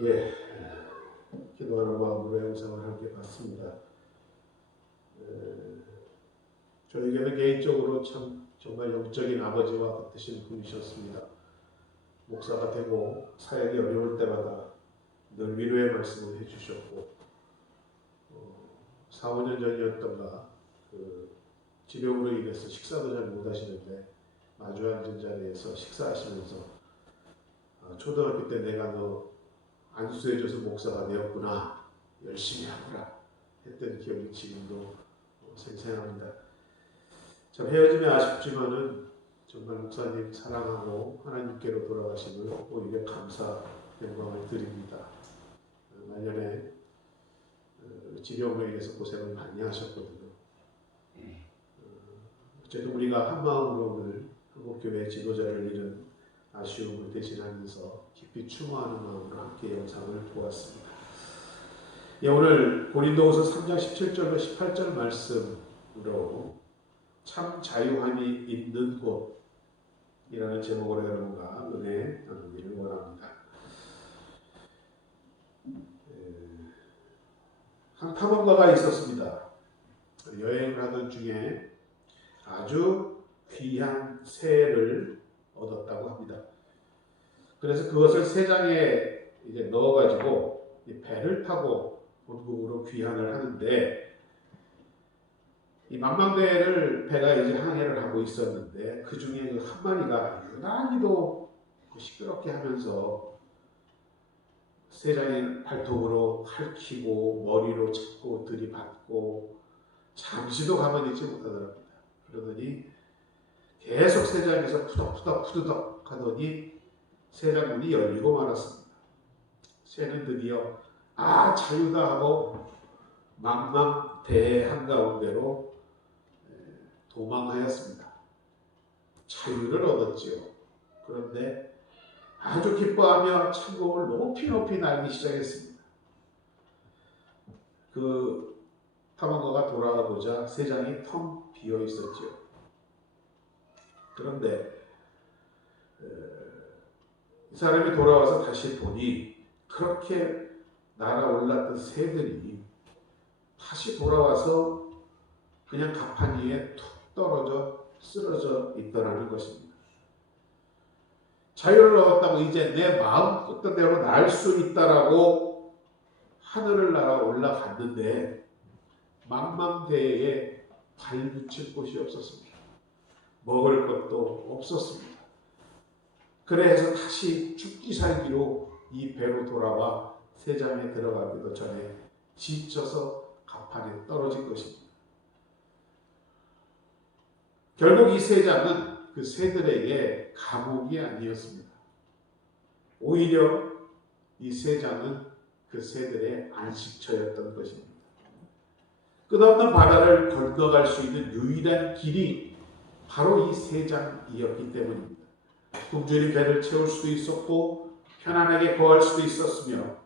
예, 기도하는 마음으로 영상을 함께 봤습니다. 저에게는 개인적으로 정말 영적인 아버지와 같으신 분이셨습니다. 목사가 되고 사역이 어려울 때마다 늘 위로의 말씀을 해주셨고 4, 5년 전이었던가 지병으로 인해서 식사도 잘 못하시는데 마주 앉은 자리에서 식사하시면서 초등학교 때 내가 너 안수해줘서 목사가 되었구나, 열심히 하거라 했던 기억이 지금도 생생합니다. 참 헤어짐이 아쉽지만은 정말 목사님 사랑하고 하나님께로 돌아가심을 오히려 감사 영광을 드립니다. 말년에 지병으로 인해서 고생을 많이 하셨거든요. 어쨌든 우리가 한 마음으로 오늘 한국교회 지도자를 잃은 아쉬움을 대신하면서 깊이 추모하는 마음으로 함께 영상을 보았습니다. 예, 오늘 고린도후서 3장 17절로 18절 말씀으로 참 자유함이 있는 곳이라는 제목으로 여러분과 은혜 나누기를 원합니다. 한 탐험가가 있었습니다. 여행을 하던 중에 아주 귀한 새를 얻었다고 합니다. 그래서 그것을 새장에 이제 넣어가지고 배를 타고 본국으로 귀환을 하는데, 이 망망대해를 배가 이제 항해를 하고 있었는데 그 중에 그 한 마리가 유난히도 시끄럽게 하면서 새장의 발톱으로 핥히고 머리로 잡고 들이받고 잠시도 가만히 있지 못하더랍니다. 그러더니 계속 새장에서 푸덕푸덕 하더니 새장 문이 열리고 말았습니다. 새는 드디어 자유다 하고 망망대해 한가운데로 도망하였습니다. 자유를 얻었지요. 그런데 아주 기뻐하며 창공을 높이 날기 시작했습니다. 그 탐험가가 돌아가보자 새장이 텅 비어 있었지요. 그런데 이 사람이 돌아와서 다시 보니 그렇게 날아올랐던 새들이 다시 돌아와서 그냥 갑판 위에 툭 떨어져 쓰러져 있더라는 것입니다. 자유를 얻었다고 이제 내 마음 뜻대로 날 수 있다라고 하늘을 날아 올라갔는데 망망대해에 발붙일 곳이 없었습니다. 먹을 것도 없었습니다. 그래서 다시 죽기 살기로 이 배로 돌아와 새장에 들어가기도 전에 지쳐서 갑판에 떨어진 것입니다. 결국 이 새장은 그 새들에게 감옥이 아니었습니다. 오히려 이 새장은 그 새들의 안식처였던 것입니다. 끝없는 바다를 건너갈 수 있는 유일한 길이 바로 이 새장이었기 때문입니다. 굶주린 배를 채울 수도 있었고 편안하게 거할 수도 있었으며,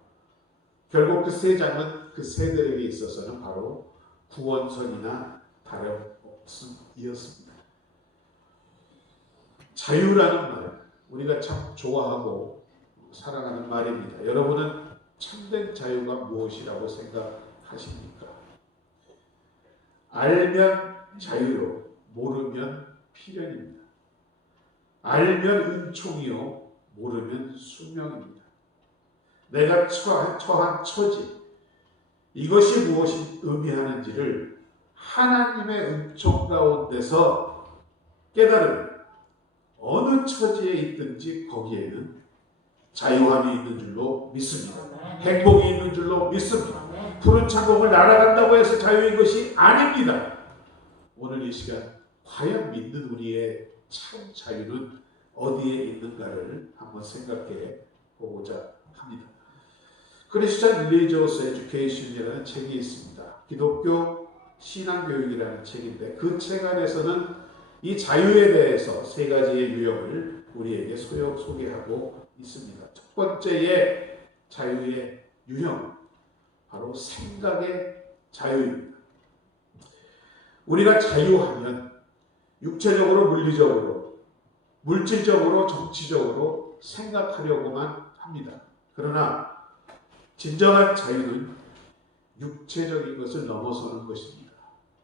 결국 그 새장은 그 새들에게 있어서는 바로 구원선이나 다름없음이었습니다. 자유라는 말, 우리가 참 좋아하고 사랑하는 말입니다. 여러분은 참된 자유가 무엇이라고 생각하십니까? 알면 자유요, 모르면 필연입니다. 알면 은총이요, 모르면 숙명입니다. 내가 처한 처지, 이것이 무엇이 의미하는지를 하나님의 은총 가운데서 깨달으면 어느 처지에 있든지 거기에는 자유함이 있는 줄로 믿습니다. 행복이 있는 줄로 믿습니다. 푸른 창공을 날아간다고 해서 자유인 것이 아닙니다. 오늘 이 시간 과연 믿는 우리의 참 자유는 어디에 있는가를 한번 생각해 보고자 합니다. 크리스천 릴리지어스 에듀케이션이라는 책이 있습니다. 기독교 신앙교육이라는 책인데 그 책 안에서는 이 자유에 대해서 세 가지의 유형을 우리에게 소개하고 있습니다. 첫 번째의 자유의 유형, 바로 생각의 자유입니다. 우리가 자유하면 육체적으로, 물리적으로, 물질적으로, 정치적으로 생각하려고만 합니다. 그러나 진정한 자유는 육체적인 것을 넘어서는 것입니다.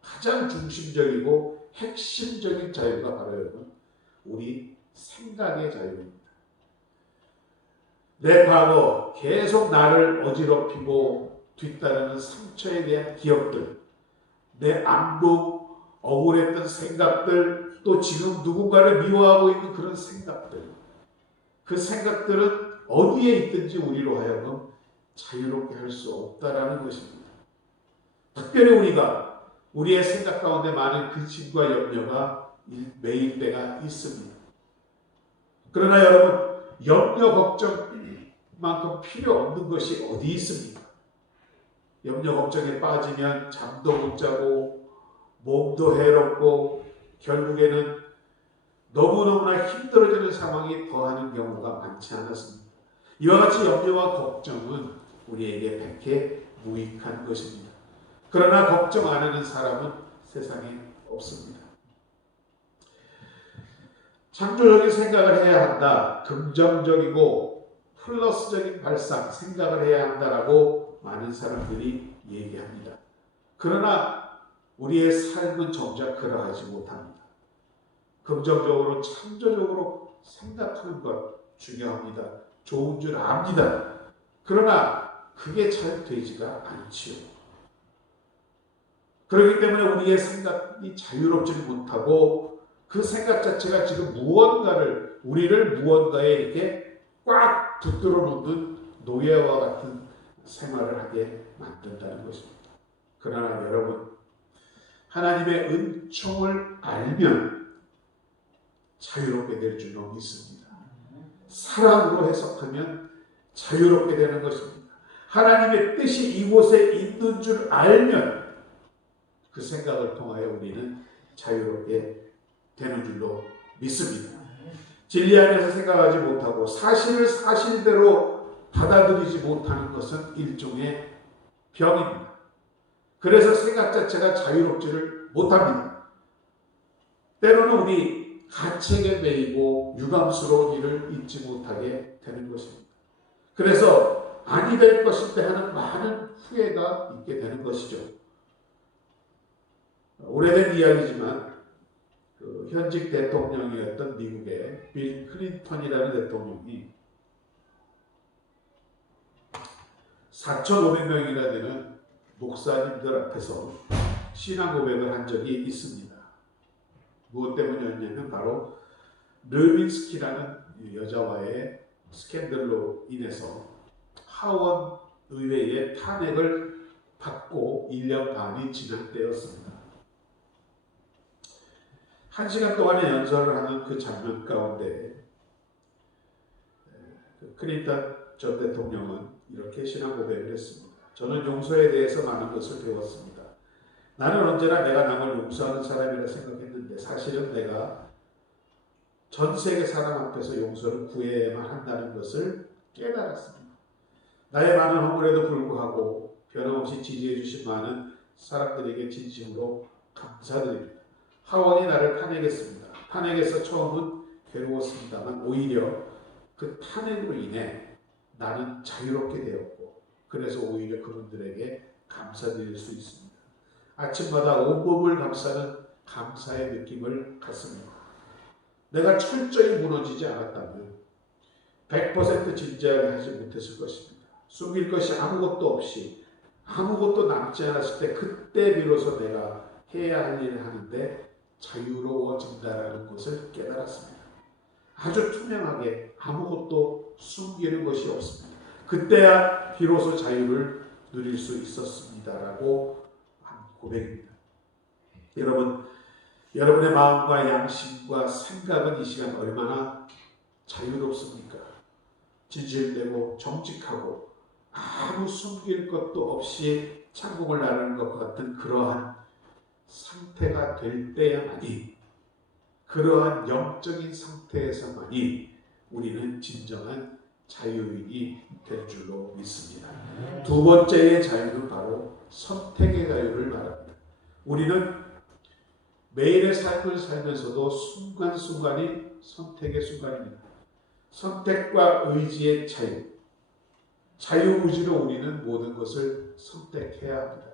가장 중심적이고 핵심적인 자유가 바로 여러분, 우리 생각의 자유입니다. 내 과거 계속 나를 어지럽히고 뒤따르는 상처에 대한 기억들, 내 안부, 억울했던 생각들, 또 지금 누군가를 미워하고 있는 그런 생각들, 그 생각들은 어디에 있든지 우리로 하여금 자유롭게 할 수 없다라는 것입니다. 특별히 우리가 우리의 생각 가운데 많은 근심과 염려가 매일 때가 있습니다. 그러나 여러분, 염려 걱정만큼 필요 없는 것이 어디 있습니까? 염려 걱정에 빠지면 잠도 못 자고 몸도 해롭고 결국에는 너무너무나 힘들어지는 상황이 더하는 경우가 많지 않았습니다. 이와 같이 염려와 걱정은 우리에게 백해 무익한 것입니다. 그러나 걱정 안 하는 사람은 세상에 없습니다. 창조적인 생각을 해야 한다. 긍정적이고 플러스적인 발상, 생각을 해야 한다라고 많은 사람들이 얘기합니다. 그러나 우리의 삶은 정작 그러하지 못합니다. 긍정적으로 창조적으로 생각하는 것 중요합니다. 좋은 줄 압니다. 그러나 그게 잘 되지가 않지요. 그렇기 때문에 우리의 생각이 자유롭지는 못하고 그 생각 자체가 지금 우리를 무언가에 이렇게 꽉 붙들어 놓는 노예와 같은 생활을 하게 만든다는 것입니다. 그러나 여러분, 하나님의 은총을 알면 자유롭게 될 줄로 믿습니다. 사랑으로 해석하면 자유롭게 되는 것입니다. 하나님의 뜻이 이곳에 있는 줄 알면 그 생각을 통하여 우리는 자유롭게 되는 줄로 믿습니다. 진리 안에서 생각하지 못하고 사실을 사실대로 받아들이지 못하는 것은 일종의 병입니다. 그래서 생각 자체가 자유롭지를 못합니다. 때로는 우리 가책에 매이고 유감스러운 일을 잊지 못하게 되는 것입니다. 그래서 아니 될 것인데 하는 많은 후회가 있게 되는 것이죠. 오래된 이야기지만 현직 대통령이었던 미국의 빌 클린턴이라는 대통령이 4,500명이나 되는 목사님들 앞에서 신앙 고백을 한 적이 있습니다. 무엇 때문이었냐면 바로 르빈스키라는 여자와의 스캔들로 인해서 하원 의회의 탄핵을 받고 1년 반이 지난 때였습니다. 1시간 동안의 연설을 하는 그 장면 가운데 클린턴 전 대통령은 이렇게 신앙 고백을 했습니다. 저는 용서에 대해서 많은 것을 배웠습니다. 나는 언제나 내가 남을 용서하는 사람이라 생각했는데 사실은 내가 전 세계 사람 앞에서 용서를 구해야만 한다는 것을 깨달았습니다. 나의 많은 허물에도 불구하고 변함없이 지지해 주신 많은 사람들에게 진심으로 감사드립니다. 하원이 나를 탄핵했습니다. 탄핵에서 처음은 괴로웠습니다만 오히려 그 탄핵으로 인해 나는 자유롭게 되었고 그래서 오히려 그분들에게 감사드릴 수 있습니다. 아침마다 온몸을 감싸는 감사의 느낌을 갖습니다. 내가 철저히 무너지지 않았다면 100% 진지하게 하지 못했을 것입니다. 숨길 것이 아무것도 없이 아무것도 남지 않았을 때 그때 비로소 내가 해야 할 일을 하는데 자유로워진다는 것을 깨달았습니다. 아주 투명하게 아무것도 숨기는 것이 없습니다. 그때야 비로소 자유를 누릴 수 있었습니다라고 한 고백입니다. 여러분, 여러분의 마음과 양심과 생각은 이 시간 얼마나 자유롭습니까? 진실되고 정직하고 아무 숨길 것도 없이 천국을 나르는 것 같은 그러한 상태가 될 때야만이, 그러한 영적인 상태에서만이 우리는 진정한 자유인이 될 줄로 믿습니다. 두 번째의 자유는 바로 선택의 자유를 말합니다. 우리는 매일의 삶을 살면서도 순간순간이 선택의 순간입니다. 선택과 의지의 자유. 자유의지로 우리는 모든 것을 선택해야 합니다.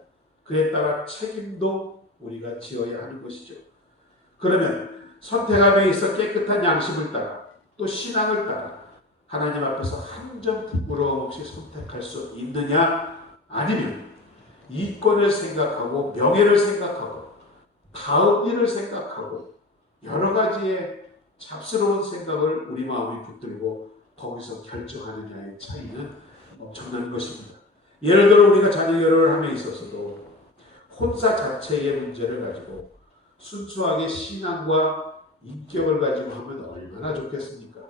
그에 따라 책임도 우리가 지어야 하는 것이죠. 그러면 선택함에 있어 깨끗한 양심을 따라 또 신앙을 따라 하나님 앞에서 한 점 부끄러움 없이 선택할 수 있느냐? 아니면 이권을 생각하고 명예를 생각하고 다음 일을 생각하고 여러 가지의 잡스러운 생각을 우리 마음에 붙들고 거기서 결정하느냐의 차이는 엄청난 것입니다. 예를 들어 우리가 자녀 결혼을 함에 있어서도 혼사 자체의 문제를 가지고 순수하게 신앙과 인격을 가지고 하면 얼마나 좋겠습니까?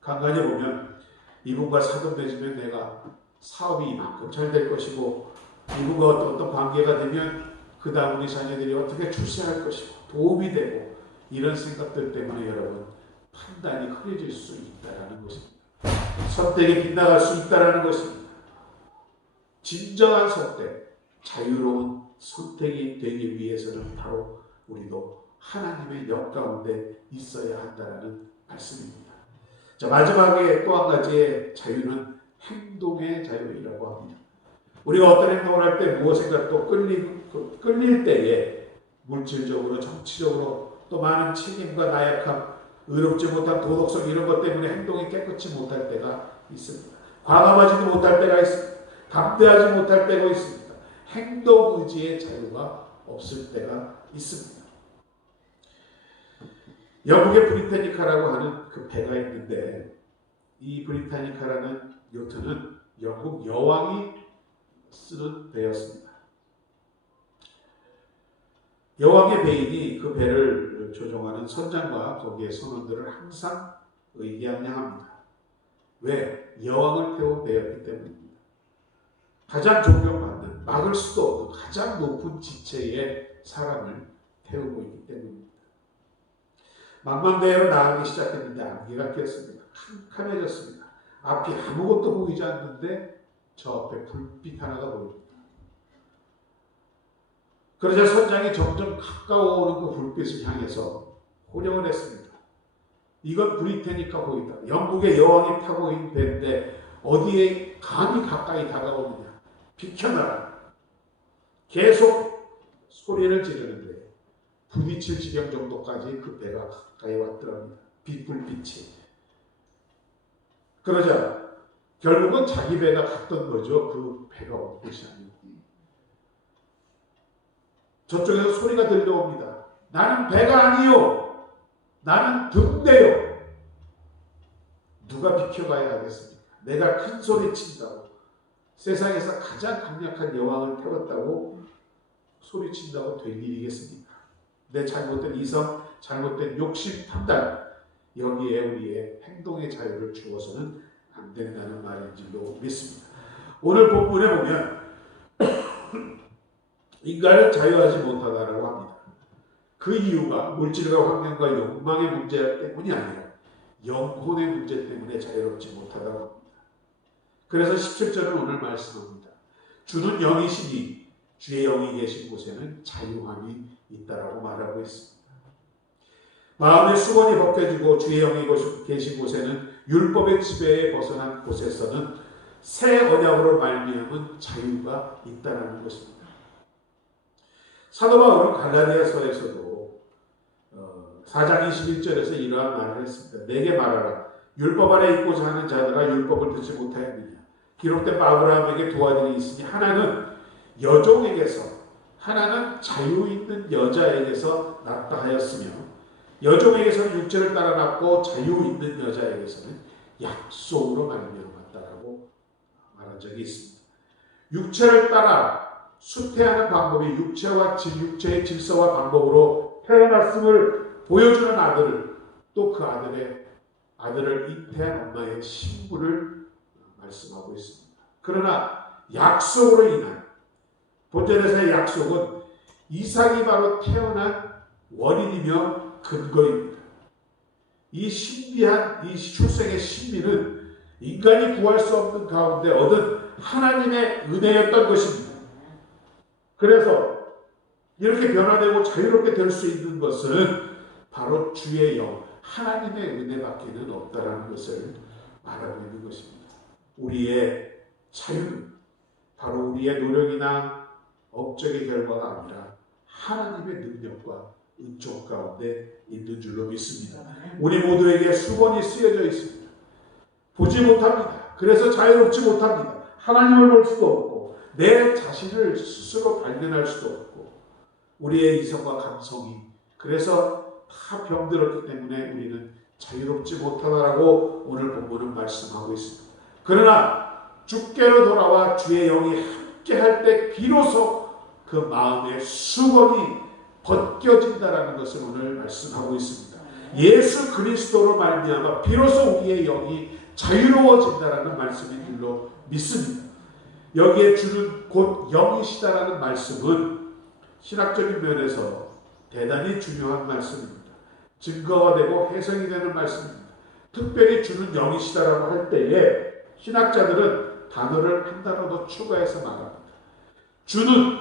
간간히 보면 이분과 사돈 맺으면 내가 사업이 이만큼 잘 될 것이고 이분과 어떤 관계가 되면 그 다음 우리 자녀들이 어떻게 출세할 것이고 도움이 되고 이런 생각들 때문에 여러분 판단이 흐려질 수 있다는 것입니다. 선택이 빗나갈 수 있다는 것입니다. 진정한 선택, 자유로운 선택이 되기 위해서는 바로 우리도 하나님의 역 가운데 있어야 한다는 말씀입니다. 자, 마지막에 또 한 가지의 자유는 행동의 자유이라고 합니다. 우리가 어떤 행동을 할 때 무엇인가 또 끌릴 때에 물질적으로 정치적으로 또 많은 책임과 나약함, 의롭지 못한 도덕성 이런 것 때문에 행동이 깨끗이 못할 때가 있습니다. 과감하지도 못할 때가 있습니다. 담대하지 못할 때가 있습니다. 행동 의지의 자유가 없을 때가 있습니다. 영국의 브리타니카라고 하는 그 배가 있는데 이 브리타니카라는 요트는 영국 여왕이 쓰는 배였습니다. 여왕의 배인이 그 배를 조종하는 선장과 거기에 선원들을 항상 의기양양합니다. 왜? 여왕을 태운 배였기 때문입니다. 가장 존경받는 막을 수도 없는 가장 높은 지체의 사람을 태우고 있기 때문입니다. 망망대해로 나가기 시작했는데 안개가 꼈습니다. 캄캄해졌습니다. 앞이 아무것도 보이지 않는데 저 앞에 불빛 하나가 보입니다. 그러자 선장이 점점 가까워오는 그 불빛을 향해서 호령을 했습니다. 이건 브리테니카 호이다. 영국의 여왕이 타고 있는 배인데 어디에 감히 가까이 다가오느냐. 비켜나라. 계속 소리를 지르는데 부딪힐 지경 정도까지 그 배가 가까이 왔더랍니다. 빛불빛이. 그러자 결국은 자기 배가 갔던 거죠. 그 배가 온 곳이 아니고. 저쪽에서 소리가 들려옵니다. 나는 배가 아니요. 나는 등대요. 누가 비켜가야 하겠습니까? 내가 큰 소리 친다고. 세상에서 가장 강력한 여왕을 태웠다고 소리친다고 될 일이겠습니까? 내 잘못된 이성, 잘못된 욕심, 판단 여기에 우리의 행동의 자유를 주어서는 안 된다는 말인 줄로 믿습니다. 오늘 본문에 보면 인간을 자유하지 못하다라고 합니다. 그 이유가 물질과 환경과 욕망의 문제 때문이 아니라 영혼의 문제 때문에 자유롭지 못하다고 합니다. 그래서 17절은 오늘 말씀합니다. 주는 영이시니 주의 영이 계신 곳에는 자유함이 있다라고 말하고 있습니다. 마음의 수건이 벗겨지고 주의 영이 계신 곳에는 율법의 지배에 벗어난 곳에서는 새 언약으로 말미암은 자유가 있다라는 것입니다. 사도 바울은 갈라디아서에서도 4장 21절에서 이러한 말을 했습니다. 내게 말하라. 율법 아래 있고자 하는 자들아 율법을 듣지 못하였느냐. 기록된 아브라함에게 두 아들이 있으니 하나는 여종에게서 하나는 자유 있는 여자에게서 낳다 하였으며 여종에게서는 육체를 따라 낳고 자유 있는 여자에게서는 약속으로 말미암았다라고 말한 적이 있습니다. 육체를 따라 수태하는 방법이 육체의 질서와 방법으로 태어났음을 보여주는 아들을 또 그 아들을 잉태한 엄마의 신분을 말씀하고 있습니다. 그러나 약속으로 인한 본절에서의 약속은 이삭이 바로 태어난 원인이며 근거입니다. 이 신비한 이 출생의 신비는 인간이 구할 수 없는 가운데 얻은 하나님의 은혜였던 것입니다. 그래서 이렇게 변화되고 자유롭게 될 수 있는 것은 바로 주의 영, 하나님의 은혜밖에는 없다라는 것을 말하고 있는 것입니다. 우리의 자유는 바로 우리의 노력이나 업적의 결과가 아니라 하나님의 능력과 은총 가운데 있는 줄로 믿습니다. 우리 모두에게 수건이 쓰여져 있습니다. 보지 못합니다. 그래서 자유롭지 못합니다. 하나님을 볼 수도 없고 내 자신을 스스로 발견할 수도 없고 우리의 이성과 감성이 그래서 다 병들었기 때문에 우리는 자유롭지 못하다라고 오늘 본문은 말씀하고 있습니다. 그러나 주께로 돌아와 주의 영이 함께할 때 비로소 그 마음의 수건이 벗겨진다라는 것을 오늘 말씀하고 있습니다. 예수 그리스도로 말미암아 비로소 우리의 영이 자유로워진다라는 말씀인 줄로 믿습니다. 여기에 주는 곧 영이시다라는 말씀은 신학적인 면에서 대단히 중요한 말씀입니다. 증거가 되고 해석이 되는 말씀입니다. 특별히 주는 영이시다라고 할 때에 신학자들은 단어를 한 단어 더 추가해서 말합니다. 주는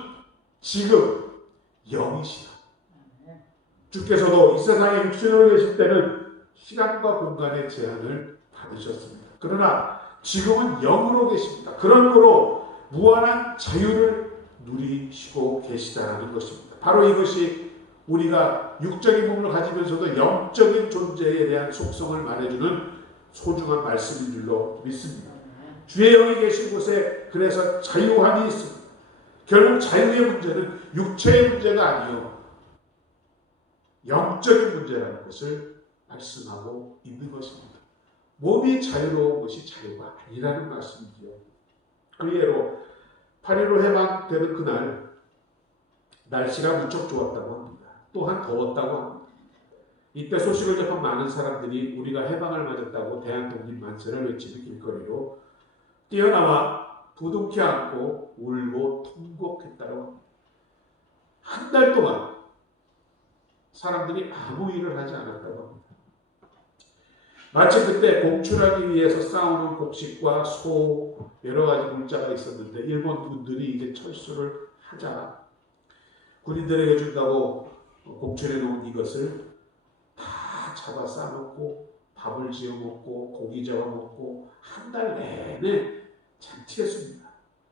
지금 영이시다. 주께서도 이 세상에 육신으로 계실 때는 시간과 공간의 제한을 받으셨습니다. 그러나 지금은 영으로 계십니다. 그러므로 무한한 자유를 누리시고 계시다는 것입니다. 바로 이것이 우리가 육적인 몸을 가지면서도 영적인 존재에 대한 속성을 말해주는 소중한 말씀인 줄로 믿습니다. 주의 영이 계신 곳에 그래서 자유함이 있습니다. 결국 자유의 문제는 육체의 문제가 아니요 영적인 문제라는 것을 말씀하고 있는 것입니다. 몸이 자유로운 것이 자유가 아니라는 말씀이지요. 그 예로 8.15 해방되는 그날 날씨가 무척 좋았다고 합니다. 또한 더웠다고 합니다. 이때 소식을 접한 많은 사람들이 우리가 해방을 맞았다고 대한독립만세를 외치는 길거리로 뛰어나와 부둥켜 안고 울고 통곡했다고 합니다. 한 달 동안 사람들이 아무 일을 하지 않았다고 합니다. 마치 그때 공출하기 위해서 싸우는 곡식과 소 여러 가지 물자가 있었는데 일본 군들이 이제 철수를 하자 군인들에게 준다고 공출해 놓은 이것을 다 잡아 싸먹고 밥을 지어 먹고 고기 잡아 먹고 한 달 내내 잔치했습니다.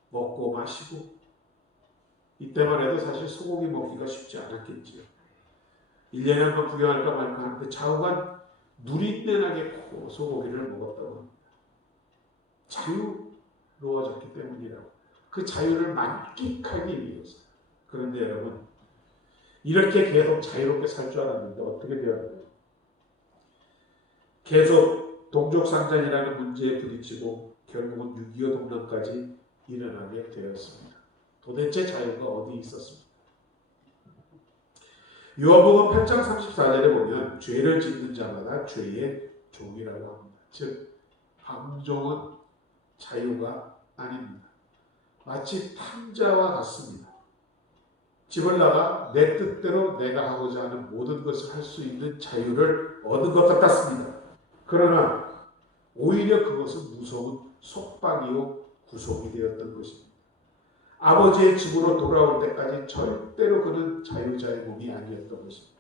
먹고 마시고 이때만 해도 사실 소고기 먹기가 쉽지 않았겠지요. 1년에 한 번 구경할까 말까 하는데 좌우간 누린내나게 소고기를 먹었다고 합니다. 자유로워졌기 때문이라고. 그 자유를 만끽하기 위해서. 그런데 여러분 이렇게 계속 자유롭게 살 줄 알았는데 어떻게 되었나요? 계속 동족상잔이라는 문제에 부딪히고 결국은 6.25 동란까지 일어나게 되었습니다. 도대체 자유가 어디 있었습니까? 요한복음 8장 34절에 보면 죄를 짓는 자마다 죄의 종이라고 합니다. 즉 방종은 자유가 아닙니다. 마치 탕자와 같습니다. 집을 나가 내 뜻대로 내가 하고자 하는 모든 것을 할 수 있는 자유를 얻은 것 같았습니다. 그러나 오히려 그것은 무서운 속박이요 구속이 되었던 것입니다. 아버지의 집으로 돌아올 때까지 절대로 그는 자유자의 몸이 아니었던 것입니다.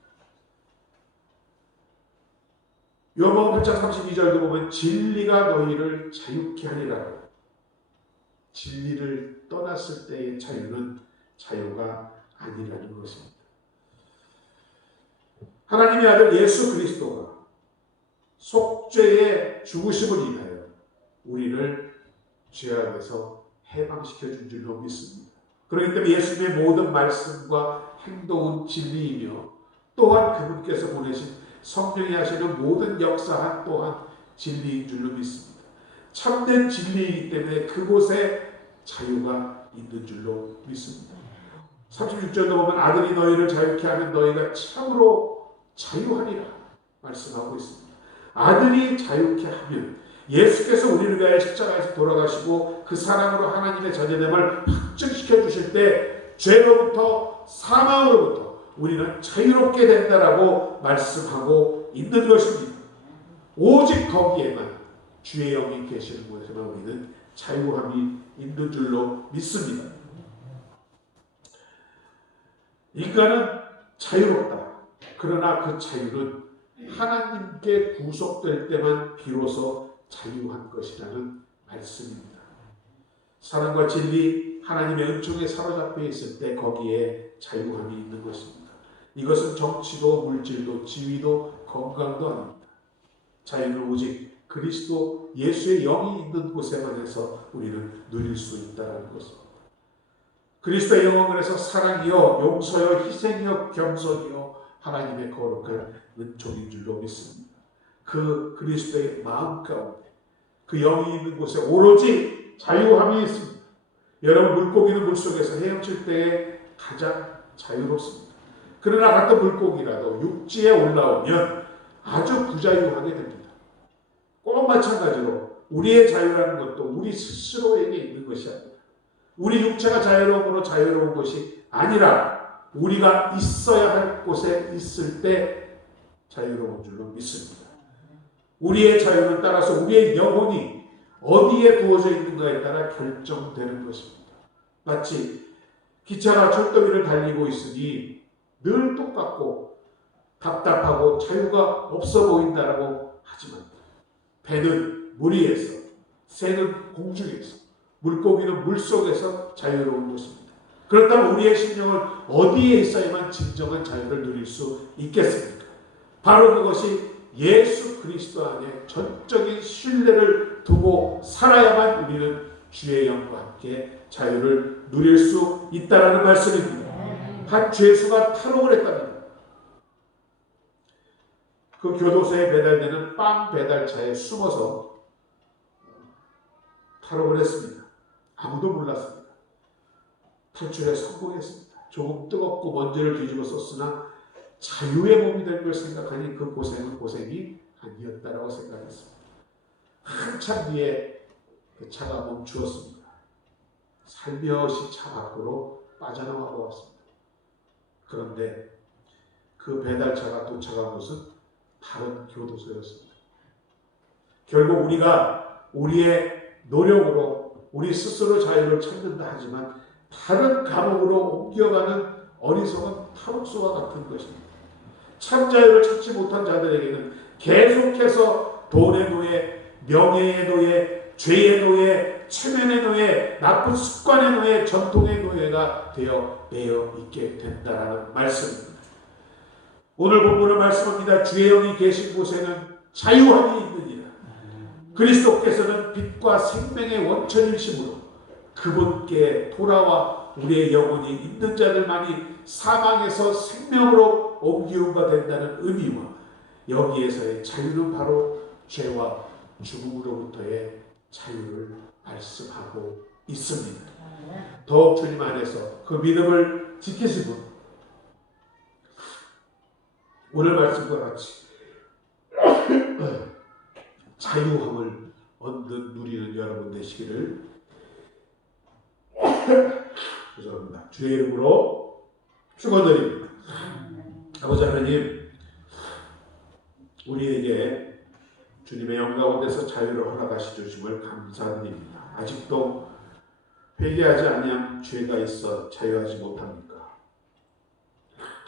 요한복음 8장 32절도 보면 진리가 너희를 자유케 하리라. 진리를 떠났을 때의 자유는 자유가 아니라는 것입니다. 하나님의 아들 예수 그리스도가 속죄의 죽으심을 인하여 우리를 죄악에서 해방시켜 준 줄로 믿습니다. 그렇기 때문에 예수님의 모든 말씀과 행동은 진리이며 또한 그분께서 보내신 성령이 하시는 모든 역사한 또한 진리인 줄로 믿습니다. 참된 진리이기 때문에 그곳에 자유가 있는 줄로 믿습니다. 36절도 보면 아들이 너희를 자유케 하면 너희가 참으로 자유하리라 말씀하고 있습니다. 아들이 자유케 하면 예수께서 우리를 위하여 십자가에서 돌아가시고 그 사랑으로 하나님의 자녀됨을 확증시켜 주실 때 죄로부터 사망으로부터 우리는 자유롭게 된다라고 말씀하고 있는 것입니다. 오직 거기에만 주의 영이 계시는 곳에만 우리는 자유함이 있는 줄로 믿습니다. 인간은 자유롭다. 그러나 그 자유는 하나님께 구속될 때만 비로소 자유한 것이라는 말씀입니다. 사랑과 진리, 하나님의 은총에 사로잡혀 있을 때 거기에 자유함이 있는 것입니다. 이것은 정치도 물질도 지위도 건강도 아닙니다. 자유는 오직 그리스도 예수의 영이 있는 곳에만 해서 우리는 누릴 수 있다는 것입니다. 그리스도의 영은 그래서 사랑이요 용서요 희생이요 겸손이요 하나님의 거룩한 은총인 줄로 믿습니다. 그 그리스도의 마음 가운데 그 영이 있는 곳에 오로지 자유함이 있습니다. 여러분, 물고기는 물속에서 헤엄칠 때에 가장 자유롭습니다. 그러나 같은 물고기라도 육지에 올라오면 아주 부자유하게 됩니다. 꼭 마찬가지로 우리의 자유라는 것도 우리 스스로에게 있는 것이 아닙니다. 우리 육체가 자유로움으로 자유로운 것이 아니라 우리가 있어야 할 곳에 있을 때 자유로운 줄로 믿습니다. 우리의 자유는 따라서 우리의 영혼이 어디에 부어져 있는가에 따라 결정되는 것입니다. 마치 기차가 철도 위를 달리고 있으니 늘 똑같고 답답하고 자유가 없어 보인다라고 하지만 배는 물 위에서, 새는 공중에서, 물고기는 물속에서 자유로운 것입니다. 그렇다면 우리의 심령은 어디에 있어야만 진정한 자유를 누릴 수 있겠습니까? 바로 그것이 예수 그리스도 안에 전적인 신뢰를 두고 살아야만 우리는 주의 영과 함께 자유를 누릴 수 있다는 말씀입니다. 한 죄수가 탈옥을 했답니다. 그 교도소에 배달되는 빵 배달차에 숨어서 탈옥을 했습니다. 아무도 몰랐습니다. 탈출에 성공했습니다. 조금 뜨겁고 먼지를 뒤집어 썼으나 자유의 몸이 될 걸 생각하니 그 고생은 고생이 아니었다라고 생각했습니다. 한참 뒤에 그 차가 멈추었습니다. 살며시 차 밖으로 빠져나와 보았습니다. 그런데 그 배달차가 도착한 곳은 다른 교도소였습니다. 결국 우리가 우리의 노력으로 우리 스스로 자유를 찾는다 하지만 다른 감옥으로 옮겨가는 어리석은 탈옥소와 같은 것입니다. 참 자유를 찾지 못한 자들에게는 계속해서 돈의 노예, 명예의 노예, 죄의 노예, 체면의 노예, 나쁜 습관의 노예, 전통의 노예가 되어 매여 있게 된다라는 말씀입니다. 오늘 본문은 말씀합니다. 주의 영이 계신 곳에는 자유함이 있느니라. 그리스도께서는 빛과 생명의 원천이시므로 그분께 돌아와 우리의 영혼이 있는 자들만이 사망에서 생명으로 옮기움 바 된다는 의미와 여기에서의 자유는 바로 죄와 죽음으로부터의 자유를 말씀하고 있습니다. 더욱 주님 안에서 그 믿음을 지키신 분, 오늘 말씀과 같이 자유함을 얻는 누리는 여러분 되시기를 죄송합니다. 주의 이름으로 축원드립니다. 아버지 하나님, 우리에게 주님의 영 가운데서 자유를 허락하시 주심을 감사드립니다. 아직도 회개하지 아니한 죄가 있어 자유하지 못합니까?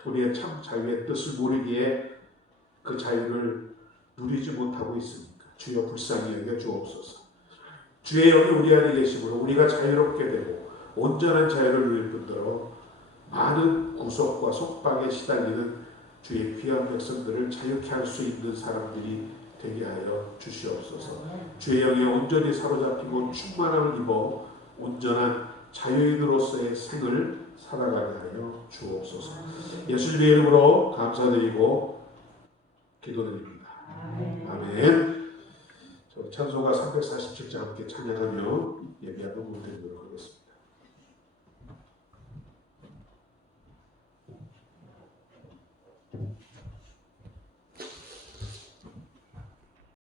우리의 참 자유의 뜻을 모르기에 그 자유를 누리지 못하고 있습니까? 주여 불쌍히 여겨 주옵소서. 주의 영이 우리 안에 계심으로 우리가 자유롭게 되고 온전한 자유를 누릴 뿐더러 많은 구속과 속박에 시달리는 주의 귀한 백성들을 자유케 할 수 있는 사람들이 되게 하여 주시옵소서. 주의 영에 온전히 사로잡히고 충만함을 입어 온전한 자유인으로서의 생을 살아가게 하여 주옵소서. 예수님의 이름으로 감사드리고 기도드립니다. 아멘. 찬송가 347장 함께 찬양하며 예배하도록 드리도록 하겠습니다.